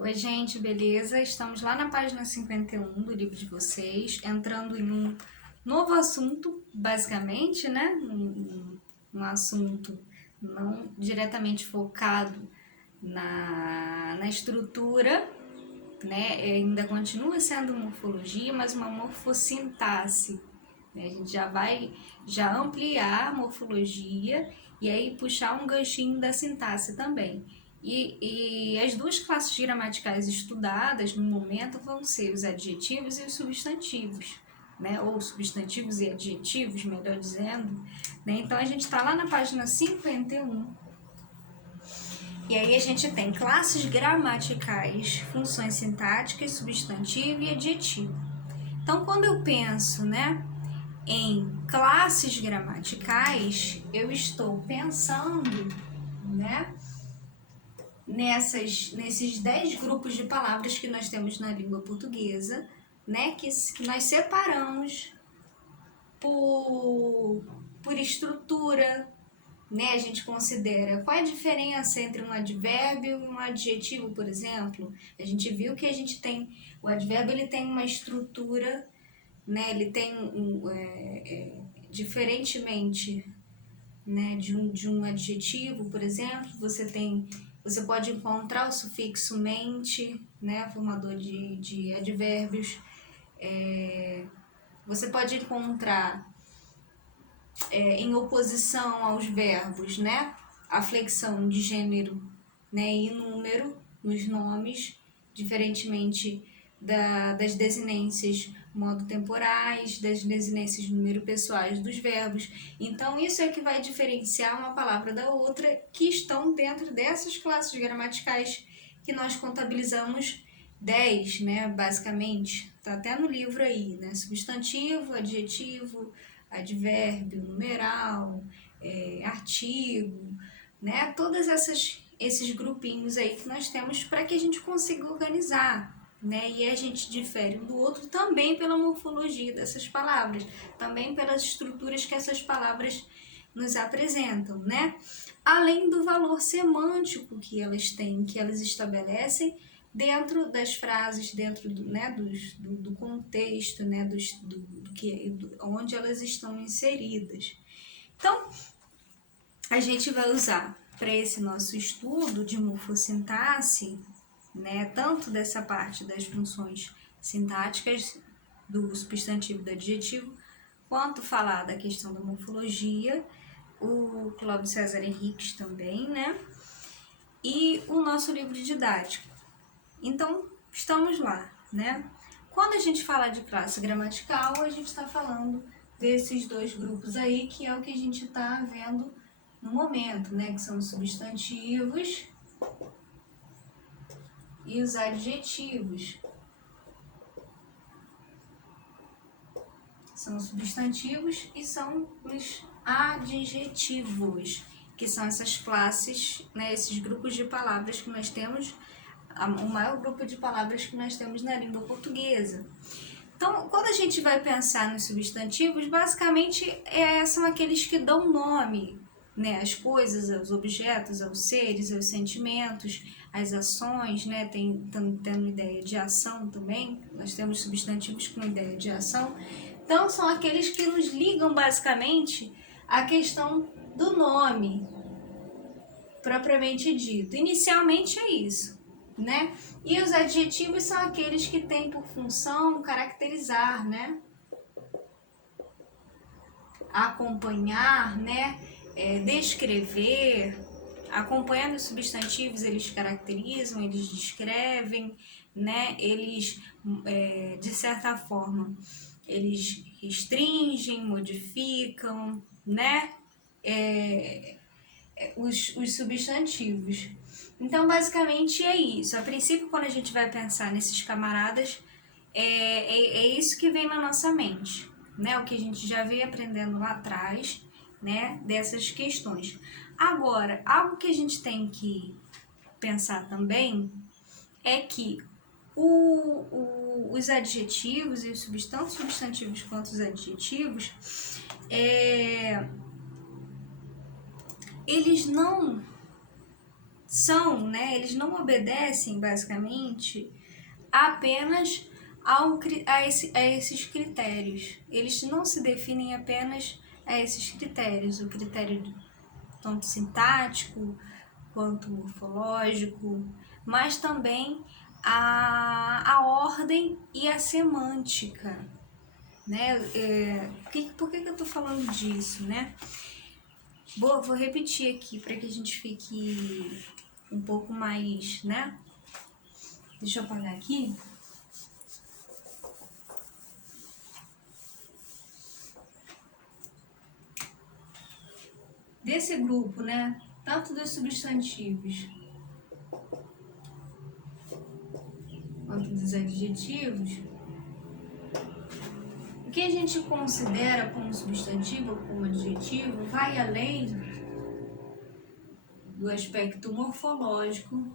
Oi, gente, beleza? Estamos lá na página 51 do livro de vocês, entrando em um novo assunto, basicamente, né? Um assunto não diretamente focado na estrutura, né? Ainda continua sendo morfologia, mas uma morfossintaxe. Né? A gente já vai ampliar a morfologia e aí puxar um ganchinho da sintaxe também. E as duas classes gramaticais estudadas no momento vão ser os adjetivos e os substantivos, né? Ou substantivos e adjetivos, melhor dizendo. Né? Então a gente está lá na página 51. E aí a gente tem classes gramaticais, funções sintáticas, substantivo e adjetivo. Então quando eu penso, né, em classes gramaticais, eu estou pensando, né, nesses 10 grupos de palavras que nós temos na língua portuguesa, né, que nós separamos por estrutura, né? A gente considera qual é a diferença entre um advérbio e um adjetivo, por exemplo. A gente viu que a gente tem o advérbio, ele tem uma estrutura, né? Ele tem diferentemente, né, de um adjetivo, por exemplo, você pode encontrar o sufixo mente, né, formador de advérbios. Você pode encontrar em oposição aos verbos, né, a flexão de gênero, né, e número nos nomes, diferentemente das desinências modo temporais, das desinências número pessoais dos verbos. Então, isso é que vai diferenciar uma palavra da outra, que estão dentro dessas classes gramaticais que nós contabilizamos 10, né, basicamente. Está até no livro aí, né, substantivo, adjetivo, advérbio, numeral, artigo, né? Todos esses grupinhos aí que nós temos para que a gente consiga organizar, né? E a gente difere um do outro também pela morfologia dessas palavras, também pelas estruturas que essas palavras nos apresentam, né? Além do valor semântico que elas têm, que elas estabelecem dentro das frases, dentro do, né, do contexto, né, onde elas estão inseridas. Então, a gente vai usar para esse nosso estudo de morfossintaxe, né, tanto dessa parte das funções sintáticas do substantivo e do adjetivo, quanto falar da questão da morfologia, o Cláudio César Henriques também, né, e o nosso livro didático. Então, estamos lá, né? Quando a gente fala de classe gramatical, a gente está falando desses dois grupos aí, que é o que a gente está vendo no momento, né? Que são os substantivos e os adjetivos. São os substantivos e são os adjetivos, que são essas classes, né? Esses grupos de palavras que nós temos, o maior grupo de palavras que nós temos na língua portuguesa. Então, quando a gente vai pensar nos substantivos, basicamente são aqueles que dão nome, né, às coisas, aos objetos, aos seres, aos sentimentos, às ações, né, tendo ideia de ação também, nós temos substantivos com ideia de ação. Então, são aqueles que nos ligam basicamente à questão do nome, propriamente dito. Inicialmente é isso, né? E os adjetivos são aqueles que têm por função caracterizar, né? Acompanhar, né? Descrever. Acompanhando os substantivos, eles caracterizam, eles descrevem, né? Eles, de certa forma, eles restringem, modificam, né? Os substantivos. Então, basicamente é isso. A princípio, quando a gente vai pensar nesses camaradas, é isso que vem na nossa mente, né? O que a gente já veio aprendendo lá atrás, né? Dessas questões. Agora, algo que a gente tem que pensar também é que os adjetivos e os tanto substantivos quanto os adjetivos, eles não né, eles não obedecem basicamente apenas a esses critérios. Eles não se definem apenas a esses critérios, o critério tanto sintático quanto morfológico, mas também a ordem e a semântica, né? Por que eu tô falando disso, né? Vou repetir aqui para que a gente fique um pouco mais, né? Deixa eu apagar aqui. Desse grupo, né? Tanto dos substantivos quanto dos adjetivos, o que a gente considera como substantivo ou como adjetivo vai além do aspecto morfológico,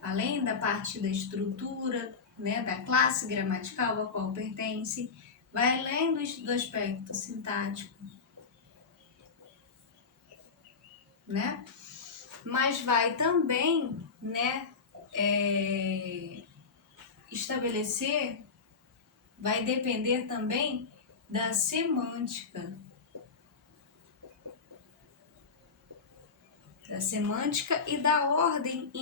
além da parte da estrutura, né, da classe gramatical a qual pertence, vai além do aspecto sintático, né? Mas vai também, né, estabelecer, vai depender também da semântica. Da semântica e da ordem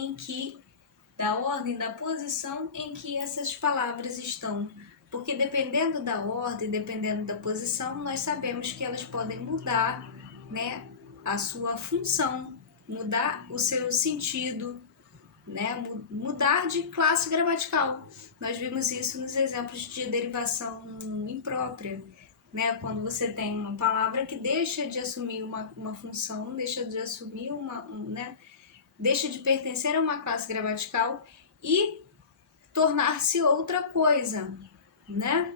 da posição em que essas palavras estão. Porque dependendo da ordem, dependendo da posição, nós sabemos que elas podem mudar, né, a sua função, mudar o seu sentido, né, mudar de classe gramatical. Nós vimos isso nos exemplos de derivação imprópria, né, quando você tem uma palavra que deixa de assumir uma função, deixa de assumir né, deixa de pertencer a uma classe gramatical e tornar-se outra coisa, né?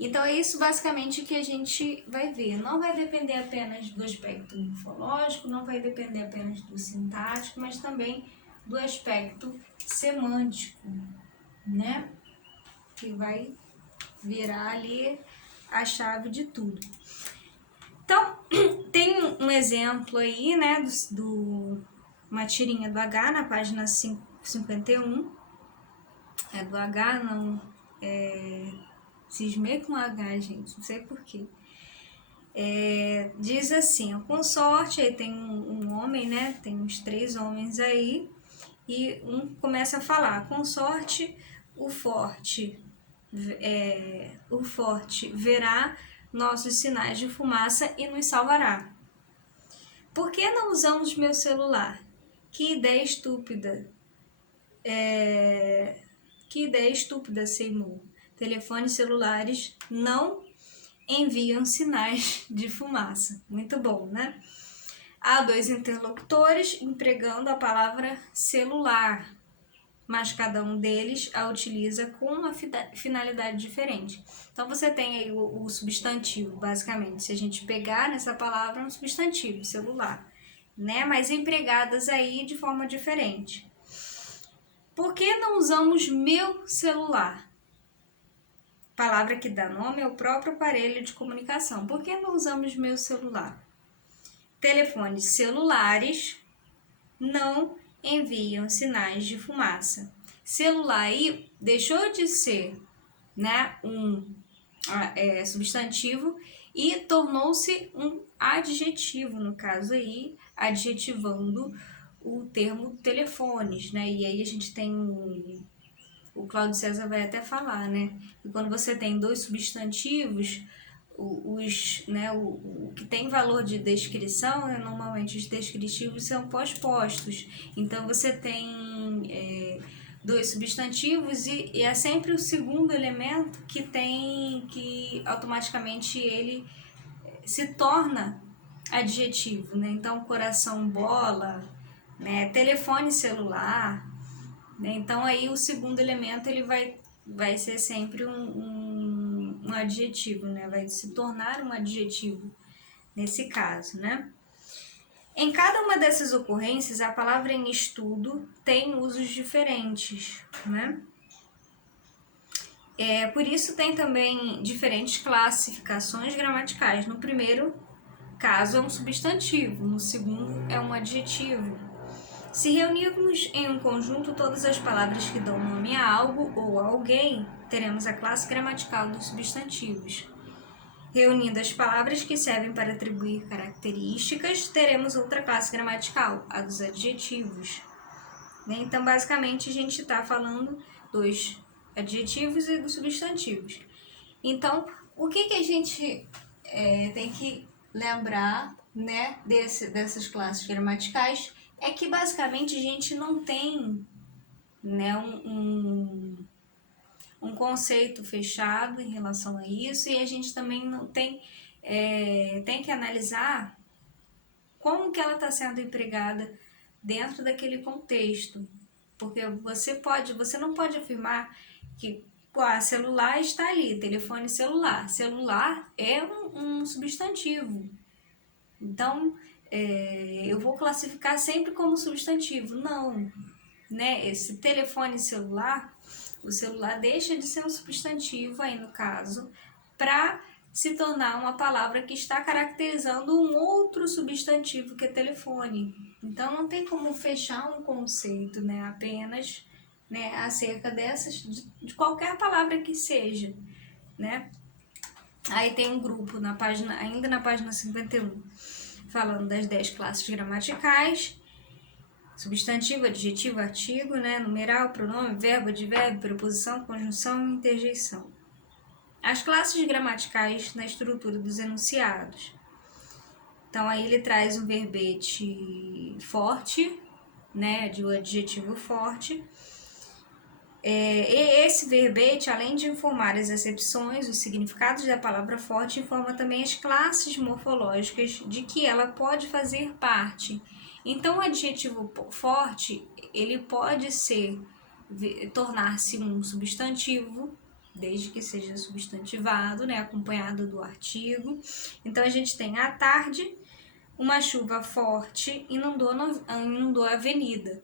Então é isso basicamente que a gente vai ver. Não vai depender apenas do aspecto morfológico, não vai depender apenas do sintático, mas também do aspecto semântico, né? Que vai virar ali a chave de tudo. Então, tem um exemplo aí, né, uma tirinha do H na página 51. É do H, não, cismei com H, gente, não sei porquê. Diz assim, o consorte, aí tem um homem, né, tem uns 3 homens aí, e um começa a falar, consorte, o forte verá nossos sinais de fumaça e nos salvará. Por que não usamos meu celular? Que ideia estúpida. Que ideia estúpida, Seymour. Telefones celulares não enviam sinais de fumaça. Muito bom, né? Há 2 interlocutores empregando a palavra celular, mas cada um deles a utiliza com uma finalidade diferente. Então você tem aí o substantivo, basicamente. Se a gente pegar nessa palavra, é um substantivo, celular, né? Mas empregadas aí de forma diferente. Por que não usamos meu celular? Palavra que dá nome ao próprio aparelho de comunicação. Por que não usamos meu celular? Telefones celulares não enviam sinais de fumaça. Celular aí deixou de ser, né, um substantivo e tornou-se um adjetivo, no caso aí, adjetivando o termo telefones, né? E aí a gente tem o Cláudio César vai até falar, né? E quando você tem 2 substantivos, o que tem valor de descrição, né, normalmente os descritivos são pós-postos. Então você tem 2 substantivos e é sempre o segundo elemento que automaticamente ele se torna adjetivo, né? Então coração, bola, né? Telefone celular, né? Então aí o segundo elemento ele vai ser sempre um adjetivo, né? Vai se tornar um adjetivo nesse caso, né? Em cada uma dessas ocorrências, a palavra em estudo tem usos diferentes, né? Por isso tem também diferentes classificações gramaticais. No primeiro caso é um substantivo, no segundo é um adjetivo. Se reunirmos em um conjunto todas as palavras que dão nome a algo ou a alguém, teremos a classe gramatical dos substantivos. Reunindo as palavras que servem para atribuir características, teremos outra classe gramatical, a dos adjetivos. Então, basicamente, a gente está falando dos adjetivos e dos substantivos. Então, o que a gente tem que lembrar, né, dessas classes gramaticais é que, basicamente, a gente não tem, né, um conceito fechado em relação a isso, e a gente também não tem, tem que analisar como que ela está sendo empregada dentro daquele contexto, porque você não pode afirmar que celular está ali, telefone celular. Celular é um substantivo, então eu vou classificar sempre como substantivo. Não, né? Esse telefone celular, o celular deixa de ser um substantivo aí no caso, para se tornar uma palavra que está caracterizando um outro substantivo que é telefone. Então não tem como fechar um conceito, né, apenas, né, acerca de qualquer palavra que seja, né? Aí tem um grupo ainda na página 51, falando das 10 classes gramaticais: substantivo, adjetivo, artigo, né, numeral, pronome, verbo, advérbio, preposição, conjunção e interjeição. As classes gramaticais na estrutura dos enunciados. Então, aí ele traz um verbete forte, né, de um adjetivo forte. E esse verbete, além de informar as acepções, os significados da palavra forte, informa também as classes morfológicas de que ela pode fazer parte. Então, o adjetivo forte, ele pode tornar-se um substantivo, desde que seja substantivado, né, acompanhado do artigo. Então, a gente tem: à tarde, uma chuva forte inundou a avenida.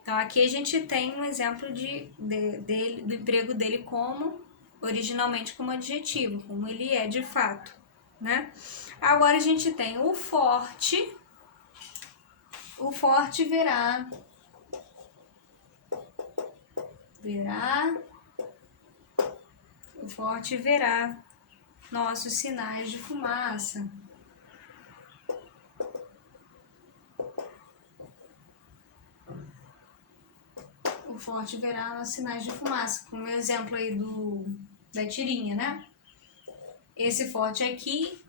Então, aqui a gente tem um exemplo do emprego dele originalmente como adjetivo, como ele é de fato, né? Agora a gente tem o forte. O forte verá nossos sinais de fumaça. O forte verá nossos sinais de fumaça, como o exemplo aí da tirinha, né? Esse forte aqui,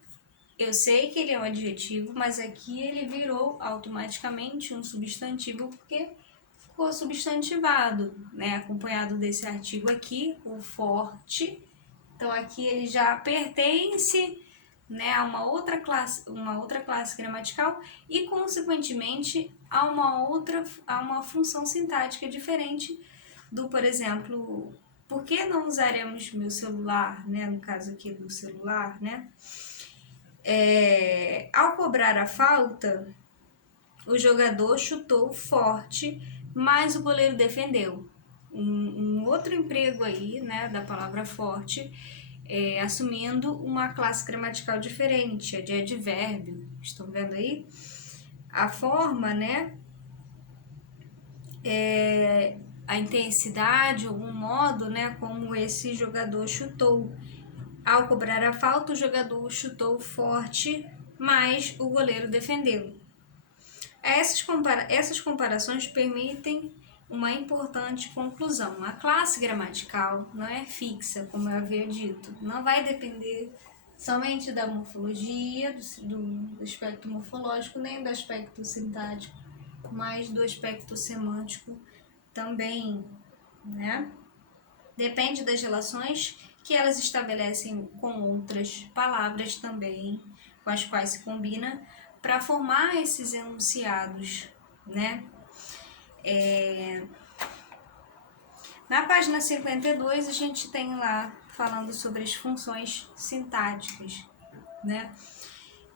eu sei que ele é um adjetivo, mas aqui ele virou automaticamente um substantivo porque ficou substantivado, né? Acompanhado desse artigo aqui, o forte. Então aqui ele já pertence, né, a uma outra classe gramatical e, consequentemente, a uma função sintática diferente do, por exemplo, por que não usaremos meu celular, né? No caso aqui do celular, né? Ao cobrar a falta, o jogador chutou forte, mas o goleiro defendeu. Um outro emprego aí, né, da palavra forte, assumindo uma classe gramatical diferente, a de advérbio. Estão vendo aí? A forma, né, a intensidade, algum modo, né, como esse jogador chutou. Ao cobrar a falta, o jogador chutou forte, mas o goleiro defendeu. Essas comparações permitem uma importante conclusão. A classe gramatical não é fixa, como eu havia dito. Não vai depender somente da morfologia, do aspecto morfológico, nem do aspecto sintático, mas do aspecto semântico também, né? Depende das relações que elas estabelecem com outras palavras também, com as quais se combina para formar esses enunciados, né? Na página 52 a gente tem lá falando sobre as funções sintáticas, né?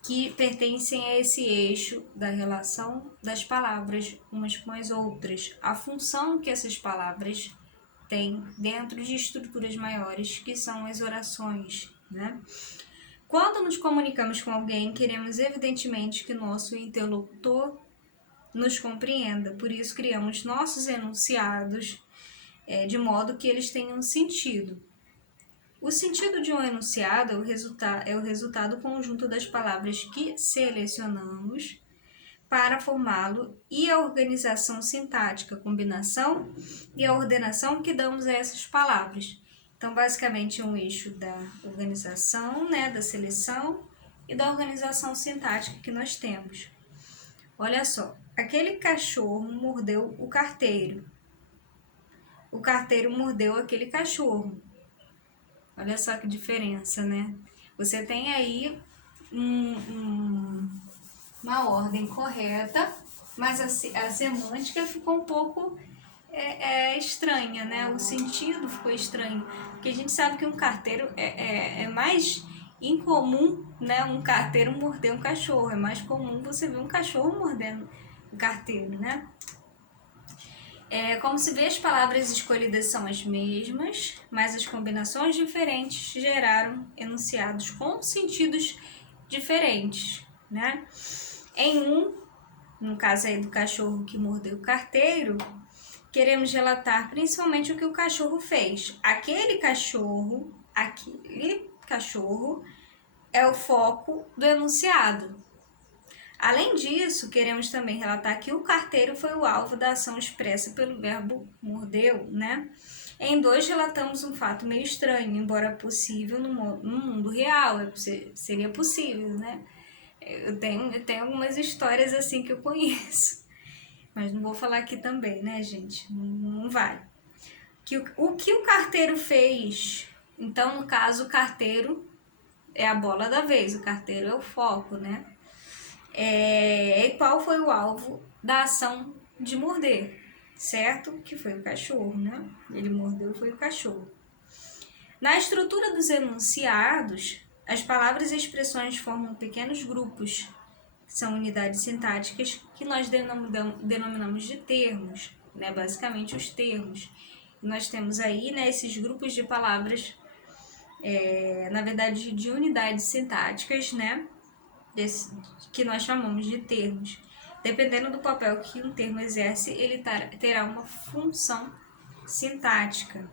Que pertencem a esse eixo da relação das palavras umas com as outras. A função que essas palavras têm dentro de estruturas maiores, que são as orações, né? Quando nos comunicamos com alguém, queremos evidentemente que nosso interlocutor nos compreenda. Por isso, criamos nossos enunciados de modo que eles tenham sentido. O sentido de um enunciado é o resultado conjunto das palavras que selecionamos para formá-lo e a organização sintática, a combinação e a ordenação que damos a essas palavras. Então, basicamente, é um eixo da organização, da seleção e da organização sintática que nós temos. Olha só, aquele cachorro mordeu o carteiro. O carteiro mordeu aquele cachorro. Olha só que diferença, né? Você tem aí uma ordem correta, mas a semântica ficou um pouco estranha, né? O sentido ficou estranho, porque a gente sabe que um carteiro é mais incomum, né? Um carteiro morder um cachorro, é mais comum você ver um cachorro mordendo um carteiro, né? Como se vê, as palavras escolhidas são as mesmas, mas as combinações diferentes geraram enunciados com sentidos diferentes, né? No caso aí do cachorro que mordeu o carteiro, queremos relatar principalmente o que o cachorro fez. Aquele cachorro é o foco do enunciado. Além disso, queremos também relatar que o carteiro foi o alvo da ação expressa pelo verbo mordeu, né? Em 2, relatamos um fato meio estranho, embora possível no mundo real, seria possível, né? Eu tenho algumas histórias assim que eu conheço, mas não vou falar aqui também, né, gente? Não vale. O que o carteiro fez? Então, no caso, o carteiro é a bola da vez, o carteiro é o foco, né? E qual foi o alvo da ação de morder, certo? Que foi o cachorro, né? Ele mordeu, foi o cachorro. Na estrutura dos enunciados, as palavras e expressões formam pequenos grupos, que são unidades sintáticas que nós denominamos de termos, né? Basicamente os termos. Nós temos aí, né, esses grupos de palavras, na verdade, de unidades sintáticas, né? Que nós chamamos de termos. Dependendo do papel que um termo exerce, ele terá uma função sintática.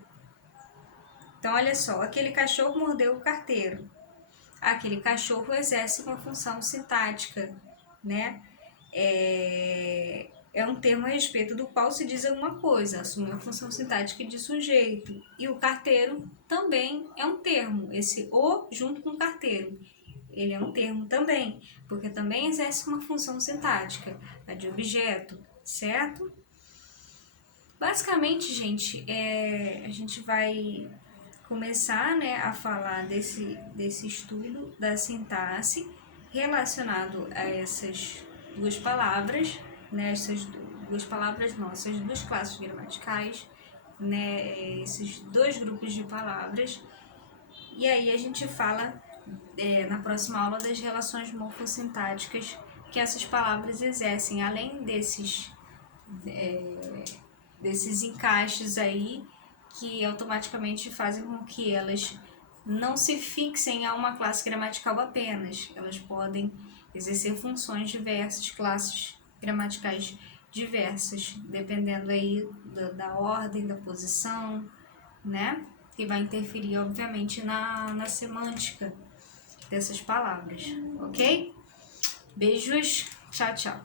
Então, olha só, aquele cachorro mordeu o carteiro. Aquele cachorro exerce uma função sintática, né? É um termo a respeito do qual se diz alguma coisa, assume a função sintática de sujeito. E o carteiro também é um termo, esse o junto com o carteiro. Ele é um termo também, porque também exerce uma função sintática, a de objeto, certo? Basicamente, gente, a gente vai começar, né, a falar desse estudo da sintaxe relacionado a essas duas palavras, né, essas duas palavras nossas, duas classes gramaticais, né, esses dois grupos de palavras. E aí a gente fala na próxima aula das relações morfossintáticas que essas palavras exercem, além desses encaixes aí que automaticamente fazem com que elas não se fixem a uma classe gramatical apenas. Elas podem exercer funções diversas, classes gramaticais diversas, dependendo aí da ordem, da posição, né? Que vai interferir, obviamente, na semântica dessas palavras, ok? Beijos, tchau, tchau.